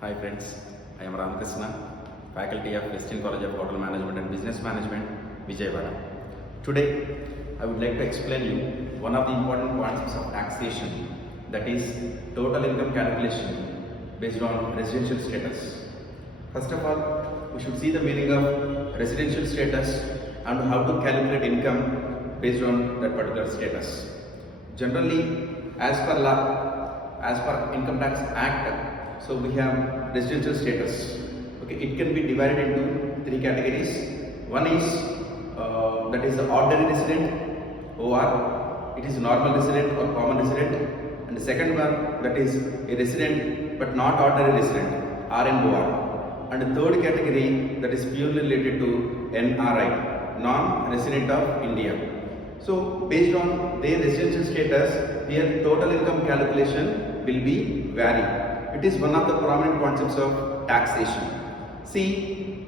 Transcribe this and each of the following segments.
Hi friends, I am Ramakrishna, faculty of Western College of Hotel Management and Business Management, Vijayawada. Today, I would like to explain you one of the important concepts of taxation, that is total income calculation based on residential status. First of all, we should see the meaning of residential status and how to calculate income based on that particular status. Generally, as per law, as per Income Tax Act, so we have residential status. Okay, it can be divided into three categories. One is that is the ordinary resident (OR). It is normal resident or common resident. And the second one, that is a resident but not ordinary resident (RNOR). And the third category, that is purely related to NRI, non-resident of India. So based on their residential status, here total income calculation will be vary. It is one of the prominent concepts of taxation. See,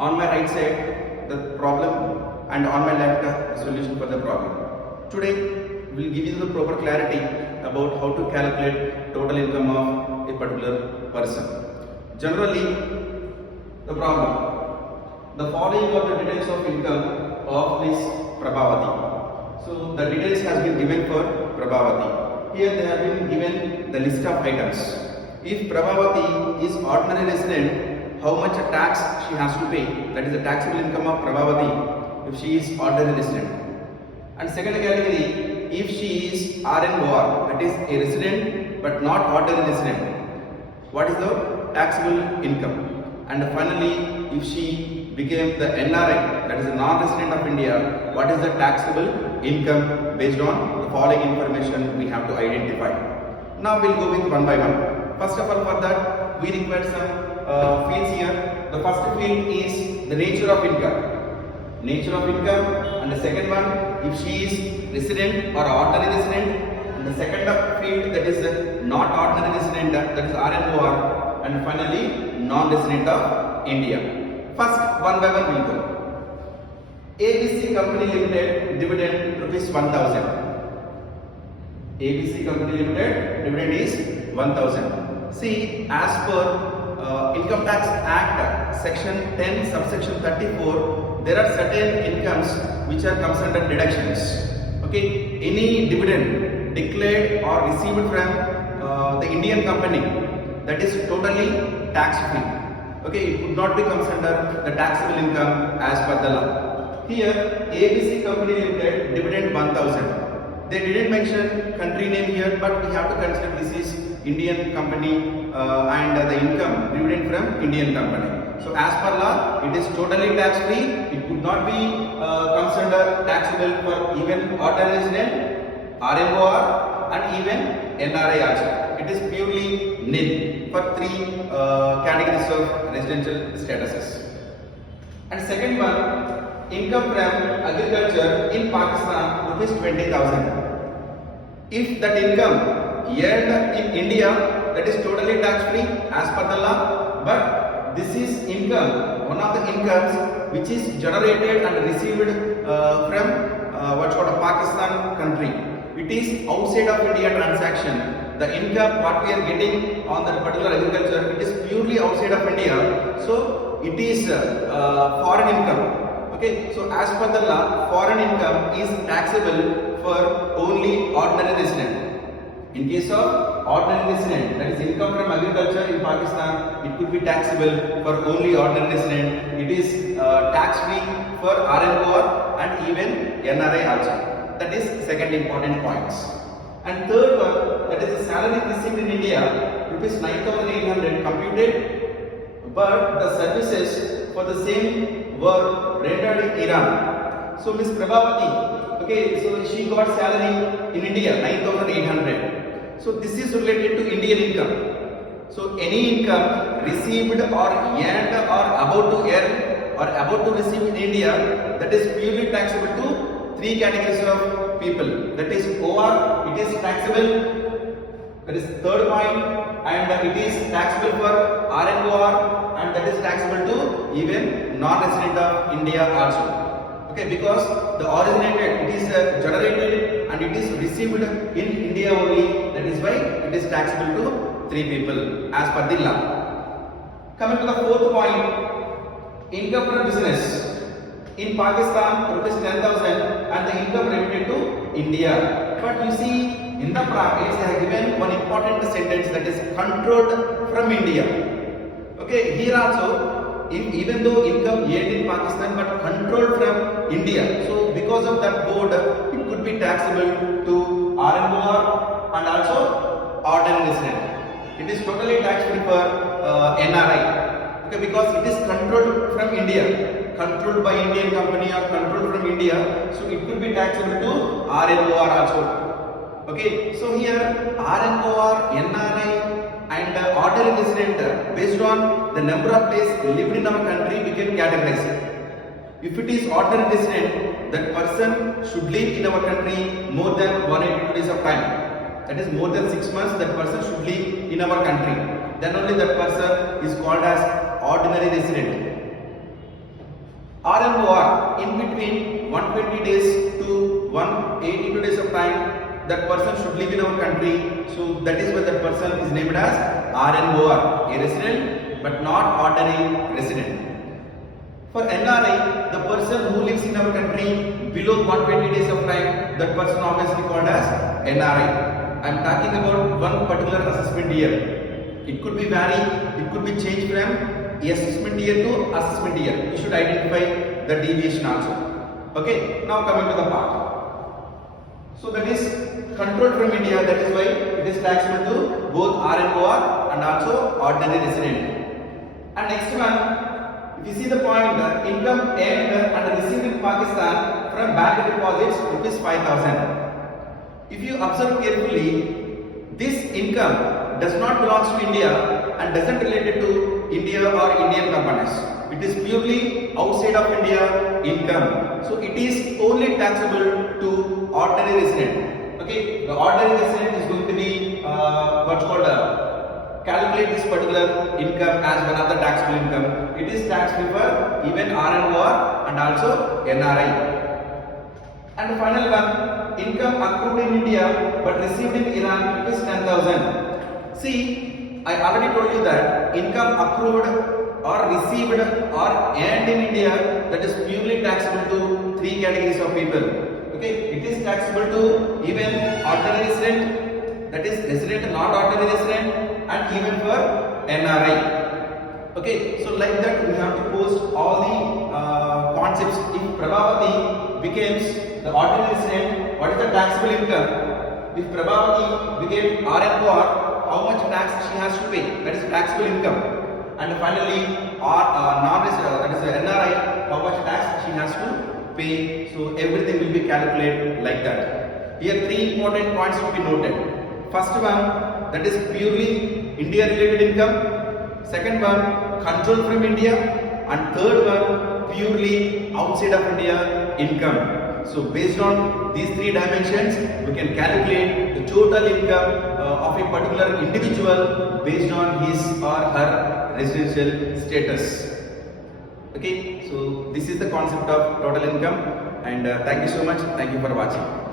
on my right side, the problem, and on my left, the solution for the problem. Today, we will give you the proper clarity about how to calculate total income of a particular person. Generally, the problem. The following are the details of income of Miss Prabhavati. So, the details has been given for Prabhavati. Here they have been given the list of items. If Prabhavati is ordinary resident, how much tax she has to pay? That is the taxable income of Prabhavati if she is ordinary resident. And second category, if she is RNOR, that is a resident but not ordinary resident, what is the taxable income? And finally, if she became the NRI, that is a non-resident of India, what is the taxable income based on the following information we have to identify. Now we will go with one by one. First of all, for that we require some fields here. The first field is the nature of income. Nature of income, and the second one, if she is resident or ordinary resident, and the second field, that is not ordinary resident, that is RNOR, and finally non-resident of India. First, one by one we will go. ABC Company Limited dividend rupees 1000. ABC Company Limited dividend is 1000. See, as per Income Tax Act section 10 subsection 34, there are certain incomes which are comes under deductions. Okay, any dividend declared or received from the Indian company, that is totally tax free. Okay, it would not be comes under the taxable income as per the law. Here, ABC Company Limited dividend 1000. They didn't mention country name here, but we have to consider this is Indian company and the income dividend from Indian company. So as per law, it is totally tax free. It could not be considered taxable for even ordinary resident, RMOR, and even NRI also. It is purely nil for three categories of residential statuses. And second one, income from agriculture in Pakistan rupees 20,000. If that income earned in India, that is totally tax free as per the law, but this is income, one of the incomes which is generated and received from what's called a Pakistan country. It is outside of India transaction. The income what we are getting on that particular agriculture, it is purely outside of India, so it is foreign income. Okay, so as per the law, foreign income is taxable for only ordinary resident. In case of ordinary resident, that is income from agriculture in Pakistan, it could be taxable for only ordinary resident. It is tax free for RNOR and even NRI also. That is second important points. And third one, that is the salary received in India, rupees 9,800 computed, but the services for the same were rendered in Iran. So Miss Prabhavati, okay, so she got salary in India 9,800. So this is related to Indian income. So any income received or earned or about to earn or about to receive in India, that is purely taxable to three categories of people. That is OR, it is taxable, that is third point, and it is taxable for RNOR, and that is taxable to even non-resident of India also. Okay, because the originated, it is generated and it is received in India only, that is why it is taxable to three people as per the law. Coming to the fourth point, income from business. In Pakistan, rupees 10,000 and the income remitted to India. But you see, in the brackets they have given one important sentence, that is controlled from India. Okay, here also, even though income earned in Pakistan but controlled from India. So because of that board, it could be taxable to RMOR and also ordinary resident. It is totally tax free for NRI. Okay, because it is controlled from India, controlled by Indian company or controlled from India, so it could be taxable to RMOR also. Okay, so here RMOR, NRI and ordinary resident, based on the number of days lived in our country, we can categorize it. If it is ordinary resident, that person should live in our country more than 182 days of time. That is more than 6 months that person should live in our country. Then only that person is called as ordinary resident. RMOR, in between 120 days to 182 days of time, that person should live in our country. So that is why that person is named as RMOR, a resident but not ordinary resident. For NRI, the person who lives in our country below 120 days of time, that person obviously called as NRI. I am talking about one particular assessment year. It could be vary, it could be changed from assessment year to assessment year. You should identify the deviation also. Okay, now coming to the part. So that is controlled from India, that is why it is taxable to both RMOR and also ordinary resident. And next one, if you see the point, income earned and received in Pakistan from bank deposits, rupees 5,000. If you observe carefully, this income does not belong to India and doesn't relate to India or Indian companies. It is purely outside of India income. So it is only taxable to ordinary resident. Okay, the ordinary resident is going to be what's called calculate this particular income as one of the taxable income. It is tax free for even RMOR and also NRI. And the final one, income accrued in India but received in Iran, is 10,000. See, I already told you that income accrued or received or earned in India, that is purely taxable to three categories of people. Okay, it is taxable to even ordinary resident, that is resident not ordinary resident, and even for NRI. Okay, so like that we have to post all the concepts. If Prabhavati becomes the ordinary resident, what is the taxable income? If Prabhavati became RMOR, how much tax she has to pay? That is taxable income. And finally, non-resident, that is the NRI, how much tax she has to pay. So everything will be calculated like that. Here three important points to be noted. First one, that is purely India related income. Second one, control from India. And third one, purely outside of India income. So based on these three dimensions, we can calculate the total income of a particular individual based on his or her residential status. Okay, so this is the concept of total income, and thank you so much. Thank you for watching.